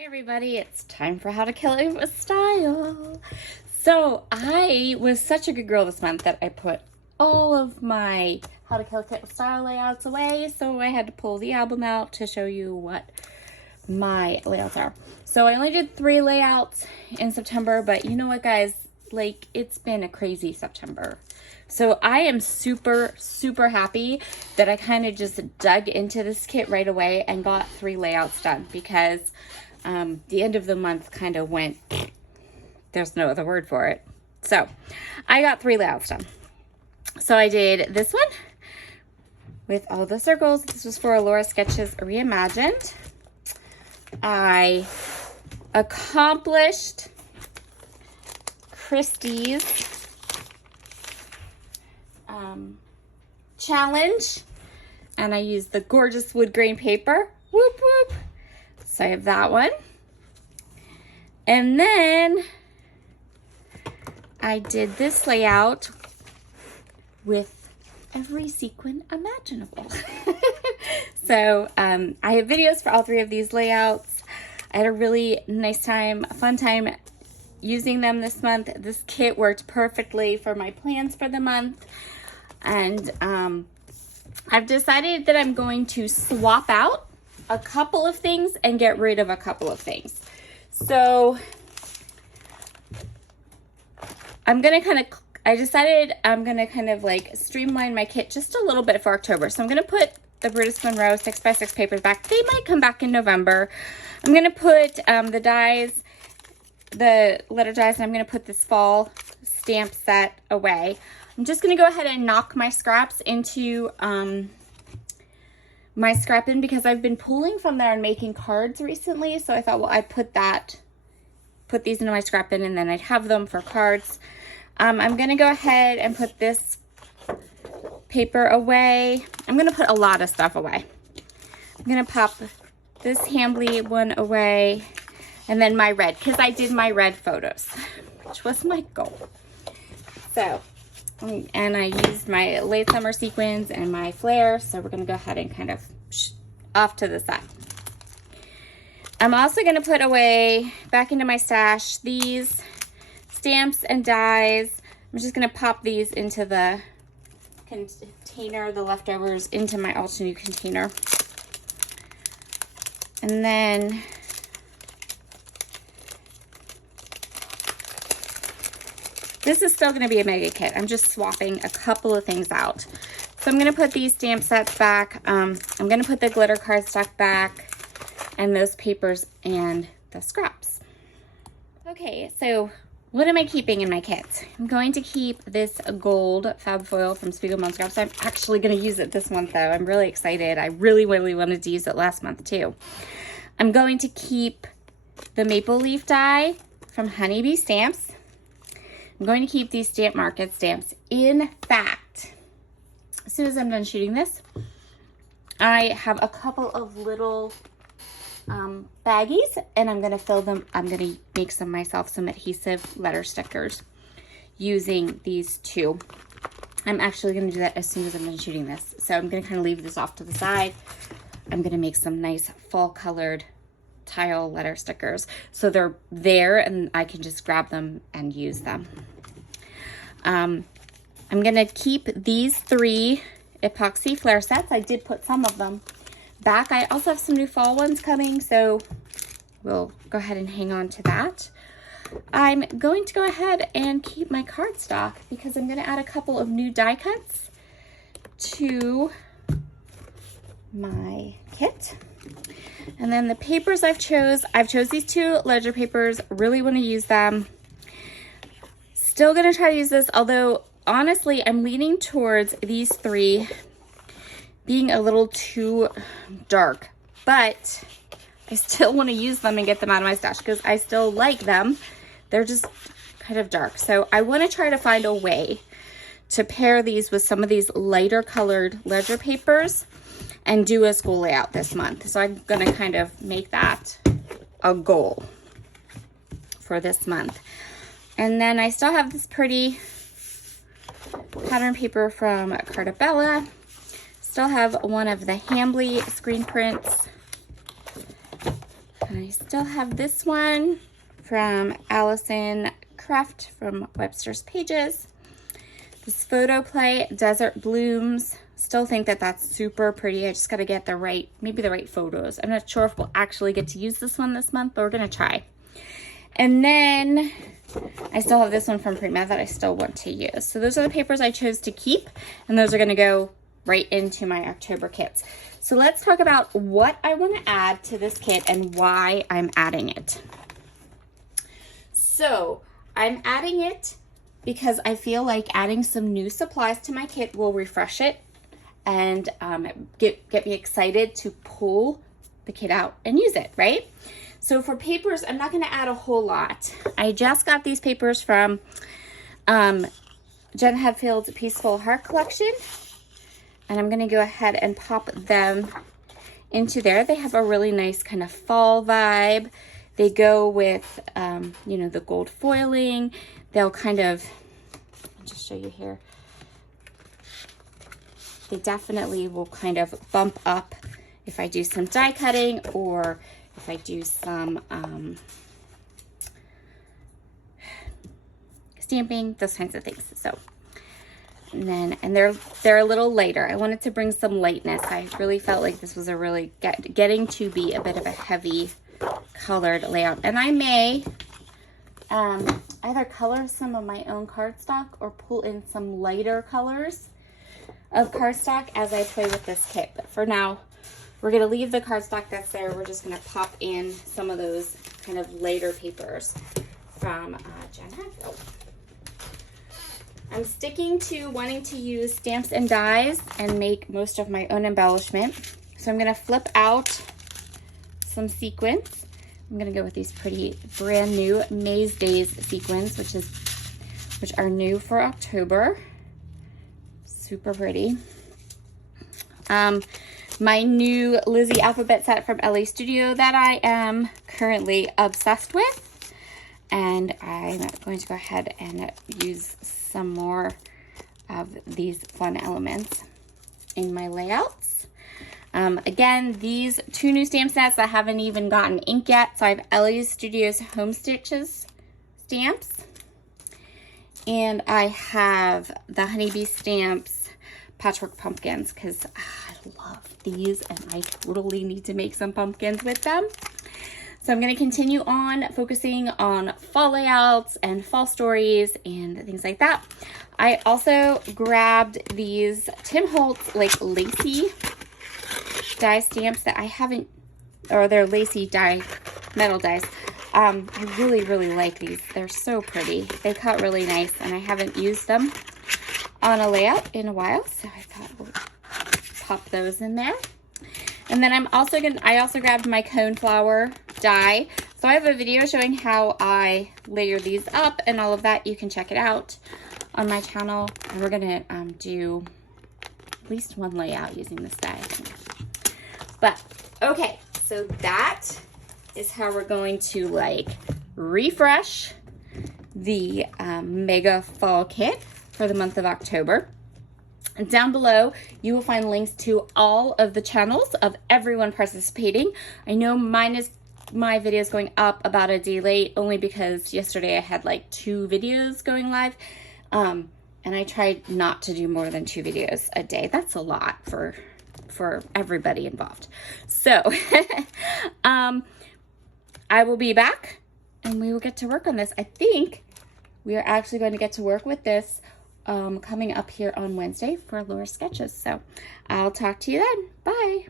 Hey everybody, it's time for How to Kill It with Style. So I was such a good girl this month that I put all of my How to Kill It with Style layouts away. So I had to pull the album out to show you what my layouts are. So I only did 3 layouts in September, but you know what guys, like it's been a crazy September. So I am super, super happy that I kind of just dug into this kit right away and got 3 layouts done because the end of the month kind of went, there's no other word for it. So I got 3 layouts done. So I did this one with all the circles. This was for Laura Sketches Reimagined. I accomplished Christie's challenge, and I used the gorgeous wood grain paper. Whoop whoop. So I have that one. And then I did this layout with every sequin imaginable. So I have videos for all 3 of these layouts. I had a really nice time, a fun time using them this month. This kit worked perfectly for my plans for the month. And I've decided that I'm going to swap out a couple of things and get rid of a couple of things. So I decided I'm gonna kind of like streamline my kit just a little bit for October. So I'm gonna put the Brutus Monroe 6x6 papers back. They might come back in November. I'm gonna put the dies, the letter dies, and I'm gonna put this fall stamp set away. I'm just gonna go ahead and knock my scraps into my scrap bin because I've been pulling from there and making cards recently. So I thought, well, I'd put these into my scrap bin and then I'd have them for cards. I'm gonna go ahead and put this paper away. I'm gonna put a lot of stuff away. I'm gonna pop this Hambly one away and then my red, because I did my red photos, which was my goal. So, and I used my late summer sequins and my flare, so we're gonna go ahead and kind of off to the side. I'm also gonna put away back into my stash these stamps and dies. I'm just gonna pop these into the container, the leftovers into my Altenew container. And then this is still going to be a mega kit. I'm just swapping a couple of things out. So I'm going to put these stamp sets back. I'm going to put the glitter cardstock back and those papers and the scraps. Okay, so what am I keeping in my kit? I'm going to keep this gold fab foil from Spiegelman Scraps. I'm actually going to use it this month though. I'm really excited. I really wanted to use it last month too. I'm going to keep the maple leaf die from Honeybee Stamps. I'm going to keep these Stamp Market stamps. In fact, as soon as I'm done shooting this, I have a couple of little baggies and I'm going to fill them. I'm going to make myself some adhesive letter stickers using these 2. I'm actually going to do that as soon as I'm done shooting this. So I'm going to kind of leave this off to the side. I'm going to make some nice fall colored tile letter stickers so they're there and I can just grab them and use them. I'm gonna keep these 3 epoxy flare sets. I did put some of them back. I also have some new fall ones coming, so we'll go ahead and hang on to that. I'm going to go ahead and keep my cardstock because I'm gonna add a couple of new die cuts to my kit. And then the papers I've chose these 2 ledger papers. Really want to use them. Still gonna try to use this, although honestly I'm leaning towards these 3 being a little too dark, but I still want to use them and get them out of my stash because I still like them. They're just kind of dark. So I want to try to find a way to pair these with some of these lighter colored ledger papers and do a school layout this month. So I'm gonna kind of make that a goal for this month. And then I still have this pretty pattern paper from Carta Bella. Still have one of the Hambly screen prints And I still have this one from Allison Craft from Webster's Pages. This photo play, Desert Blooms. Still think that that's super pretty. I just got to get the right, maybe the right photos. I'm not sure if we'll actually get to use this one this month, but we're going to try. And then I still have this one from Prima that I still want to use. So those are the papers I chose to keep, and those are going to go right into my October kits. So let's talk about what I want to add to this kit and why I'm adding it. So I'm adding it because I feel like adding some new supplies to my kit will refresh it and get me excited to pull the kit out and use it, right? So for papers, I'm not going to add a whole lot. I just got these papers from Jen Hadfield's Peaceful Heart Collection, and I'm going to go ahead and pop them into there. They have a really nice kind of fall vibe. They go with, you know, the gold foiling. They'll kind of, I'll just show you here. They definitely will kind of bump up if I do some die cutting or if I do some stamping, those kinds of things. So, and they're a little lighter. I wanted to bring some lightness. I really felt like this was a really getting to be a bit of a heavy colored layout. And I may either color some of my own cardstock or pull in some lighter colors of cardstock as I play with this kit. But for now, we're going to leave the cardstock that's there. We're just going to pop in some of those kind of lighter papers from Jen Hadfield. I'm sticking to wanting to use stamps and dies and make most of my own embellishment. So I'm going to flip out some sequins. I'm going to go with these pretty brand new Maze Days sequins, which are new for October. Super pretty. My new Lizzie alphabet set from LA Studio that I am currently obsessed with. And I'm going to go ahead and use some more of these fun elements in my layouts. Again, these two new stamp sets that haven't even gotten ink yet. So I have LA Studios Home Stitches stamps. And I have the Honeybee Stamps Patchwork Pumpkins because I love these and I totally need to make some pumpkins with them. So I'm going to continue on focusing on fall layouts and fall stories and things like that. I also grabbed these Tim Holtz like lacy die stamps that I haven't, or they're lacy die, metal dies. I really, really like these. They're so pretty. They cut really nice and I haven't used them on a layout in a while, so I thought we'll pop those in there. And then I also grabbed my cone flower die. So I have a video showing how I layer these up and all of that. You can check it out on my channel. And we're gonna do at least one layout using this die, I think. But okay, so that is how we're going to like refresh the mega fall kit for the month of October. And down below, you will find links to all of the channels of everyone participating. I know my video is going up about a day late only because yesterday I had like 2 videos going live. And I tried not to do more than 2 videos a day. That's a lot for everybody involved. So I will be back and we will get to work on this. I think we are actually going to get to work with this coming up here on Wednesday for Laura's sketches. So I'll talk to you then. Bye.